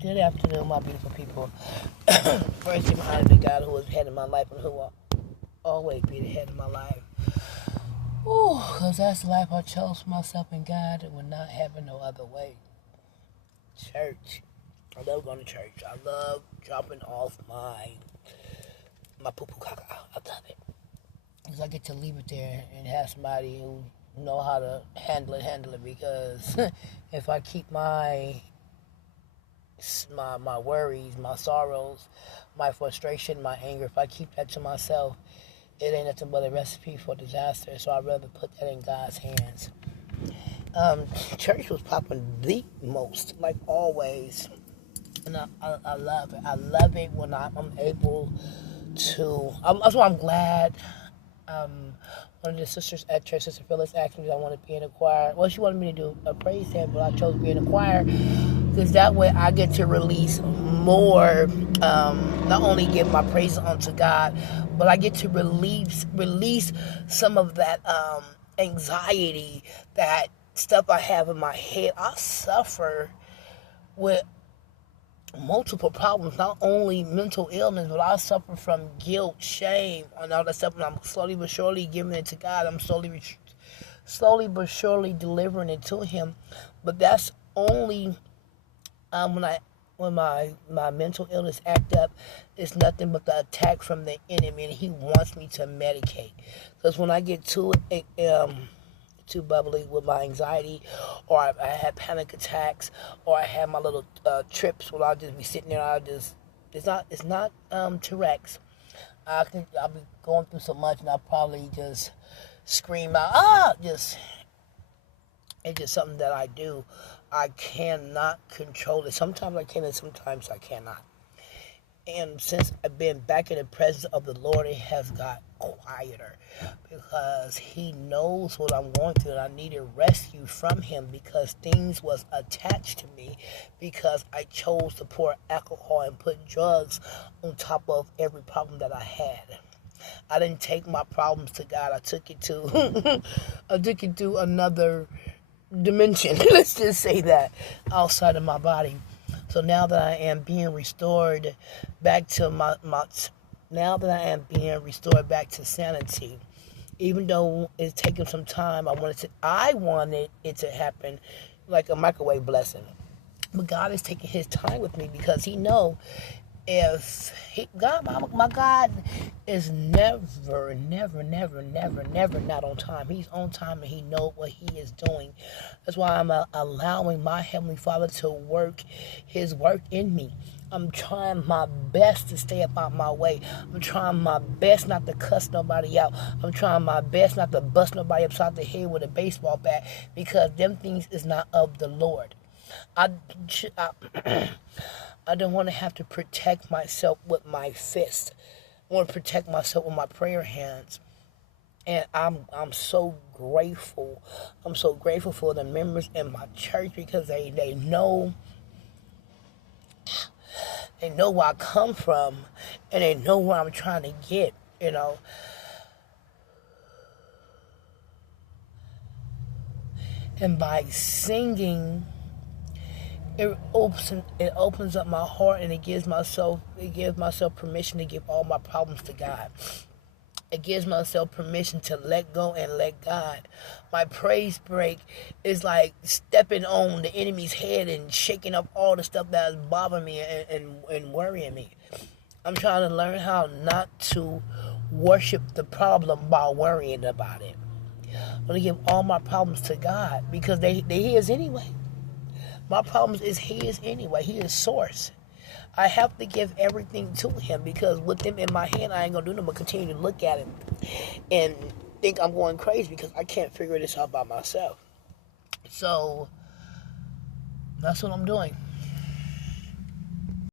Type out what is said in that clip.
Good afternoon, my beautiful people. First, give honor to God who is head of my life and who will always be the head of my life. Because that's the life I chose for myself and God and would not have it no other way. Church. I love going to church. I love dropping off my poo-poo caca. I love it. Because I get to leave it there and have somebody who know how to handle it because if I keep my worries, my sorrows, my frustration, my anger, if I keep that to myself, it ain't nothing but a recipe for disaster. So I'd rather put that in God's hands. Church was popping the most, like always. And I love it. I love it when I'm able to. That's why I'm glad. One of the sisters at church, Sister Phyllis, asked me if I wanted to be in a choir. Well, she wanted me to do a praise stand, but I chose to be in a choir because that way I get to release more, not only give my praise unto God, but I get to release some of that anxiety, that stuff I have in my head. I suffer with multiple problems, not only mental illness, but I suffer from guilt, shame, and all that stuff. And I'm slowly but surely giving it to God. I'm slowly but surely delivering it to Him. But that's only when my mental illness act up. It's nothing but the attack from the enemy, and he wants me to medicate. Because when I get too bubbly with my anxiety, or I have panic attacks, or I have my little trips where I'll just be sitting there. It's not Tourette's. I'll be going through so much, and I'll probably just scream out, it's just something that I do. I cannot control it. Sometimes I can, and sometimes I cannot. And since I've been back in the presence of the Lord, it has got quieter because He knows what I'm going through, and I needed rescue from Him because things was attached to me because I chose to pour alcohol and put drugs on top of every problem that I had. I didn't take my problems to God. I took it to another dimension. Let's just say that, outside of my body. So now that I am being restored back to now that I am being restored back to sanity, even though it's taken some time, I wanted it to happen like a microwave blessing. But God is taking His time with me because He know my God is never not on time. He's on time and He knows what He is doing. That's why I'm allowing my Heavenly Father to work His work in me. I'm trying my best to stay up out my way. I'm trying my best not to cuss nobody out. I'm trying my best not to bust nobody upside the head with a baseball bat because them things is not of the Lord. I don't want to have to protect myself with my fist. I want to protect myself with my prayer hands. And I'm so grateful. I'm so grateful for the members in my church because they know where I come from and they know where I'm trying to get, And by singing, it opens up my heart, and it gives myself permission to give all my problems to God. It gives myself permission to let go and let God. My praise break is like stepping on the enemy's head and shaking up all the stuff that is bothering me and worrying me. I'm trying to learn how not to worship the problem by worrying about it. I'm going to give all my problems to God because they His anyway. My problems is His anyway. He is source. I have to give everything to Him because with them in my hand, I ain't going to do nothing but continue to look at Him and think I'm going crazy because I can't figure this out by myself. So, that's what I'm doing.